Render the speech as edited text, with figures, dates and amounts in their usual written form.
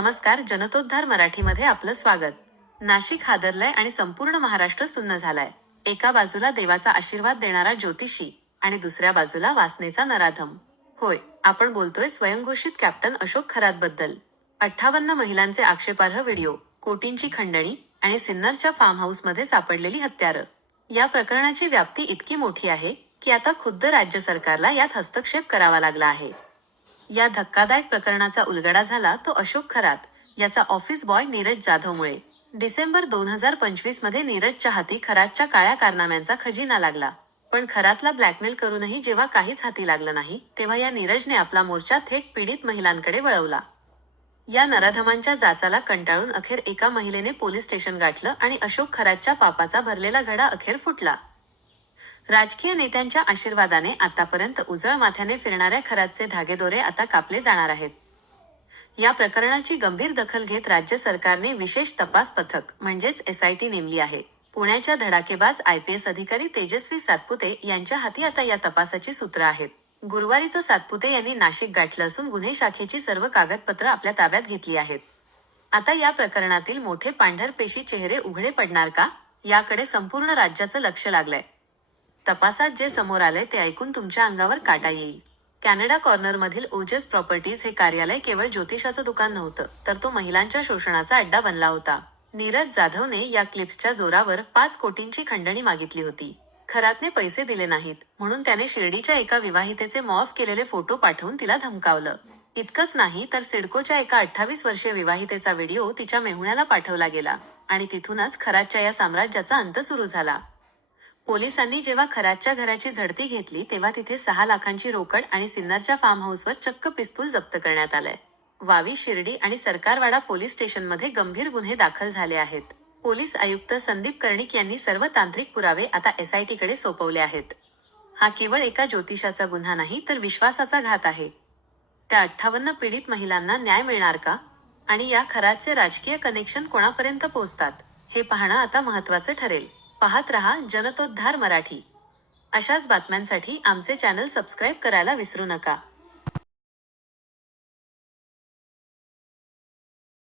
नमस्कार, जनतोद्धार मराठीमध्ये आपलं स्वागत. नाशिक हादरलंय आणि संपूर्ण महाराष्ट्र सुन्न झालाय. एका बाजूला देवाचा आशीर्वाद देणारा ज्योतिषी आणि दुसऱ्या बाजूला वासनेचा नराधम. होय, आपण बोलतोय स्वयंघोषित कॅप्टन अशोक खरातबद्दल. 58 महिलांचे आक्षेपार्ह व्हिडिओ, कोटींची खंडणी आणि सिन्नरच्या फार्म हाऊसमध्ये सापडलेली हत्यारं. या प्रकरणाची व्याप्ती इतकी मोठी आहे की आता खुद्द राज्य सरकारला यात हस्तक्षेप करावा लागला आहे. या धक्कादायक प्रकरणाचा उलगडा झाला तो अशोक खरात याचा ऑफिस बॉय नीरज जाधवमुळे. डिसेंबर 2025 मध्ये नीरजच्या हाती खरातच्या काळ्या कारनाम्यांचा खजिना लागला. पण खरातला ब्लॅकमेल करूनही जेव्हा काहीच हाती लागलं नाही, तेव्हा या नीरजने आपला मोर्चा थेट पीडित महिलांकडे वळवला. या नराधमांच्या जाचाला कंटाळून अखेर एका महिलेने पोलीस स्टेशन गाठलं आणि अशोक खरातच्या पापाचा भरलेला घडा अखेर फुटला. राजकीय नेत्यांच्या आशीर्वादाने आतापर्यंत उजळ माथ्याने फिरणाऱ्या खरातचे धागेदोरे आता कापले जाणार आहेत. या प्रकरणाची गंभीर दखल घेत राज्य सरकारने विशेष तपास पथक म्हणजेच SIT नेमली आहे. पुण्याच्या धडाकेबाज IPS अधिकारी तेजस्वी सातपुते यांच्या हाती आता या तपासाची सूत्र आहेत. गुरुवारीच सातपुते यांनी नाशिक गाठलं असून गुन्हे शाखेची सर्व कागदपत्र आपल्या ताब्यात घेतली आहेत. आता या प्रकरणातील मोठे पांढरपेशी चेहरे उघडे पडणार का, याकडे संपूर्ण राज्याचं लक्ष लागलंय. तपासात जे समोर आलंय ते ऐकून तुमच्या अंगावर काटा येईल. कॅनडा कॉर्नरमधील ओजस प्रॉपर्टीज हे कार्यालय केवळ ज्योतिषाचं दुकान नव्हतं, तर तो महिलांच्या शोषणाचा अड्डा बनला होता. नीरज जाधवने या क्लिप्सच्या जोरावर 5 कोटींची खंडणी मागितली होती. खरातने पैसे दिले नाहीत म्हणून त्याने शिर्डीच्या एका विवाहितेचे मॉर्फ केलेले फोटो पाठवून तिला धमकावलं. इतकंच नाही तर सिडकोच्या एका 28 वर्षीय विवाहितेचा व्हिडिओ तिच्या मेहुण्याला पाठवला गेला आणि तिथूनच खरातच्या या साम्राज्याचा अंत सुरू झाला. पोलिसांनी जेव्हा खरातच्या घराची झडती घेतली तेव्हा तिथे 6 लाखांची रोकड आणि सिन्नरच्या फार्म हाऊसवर चक्क पिस्तूल जप्त करण्यात आलंय. वावी, शिर्डी आणि सरकारवाडा पोलीस स्टेशनमध्ये गंभीर गुन्हे दाखल झाले आहेत. पोलीस आयुक्त संदीप कर्णिक यांनी सर्व तांत्रिक पुरावे आता SITकडे सोपवले आहेत. हा केवळ एका ज्योतिषाचा गुन्हा नाही तर विश्वासाचा घात आहे. त्या 58 पीडित महिलांना न्याय मिळणार का आणि या खरातचे राजकीय कनेक्शन कोणापर्यंत पोहोचतात, हे पाहणं आता महत्त्वाचं ठरेल. पाहत रहा जनतोद्धार मराठी. अशाच बातम्यांसाठी आमचे चॅनल सबस्क्राईब करायला विसरू नका.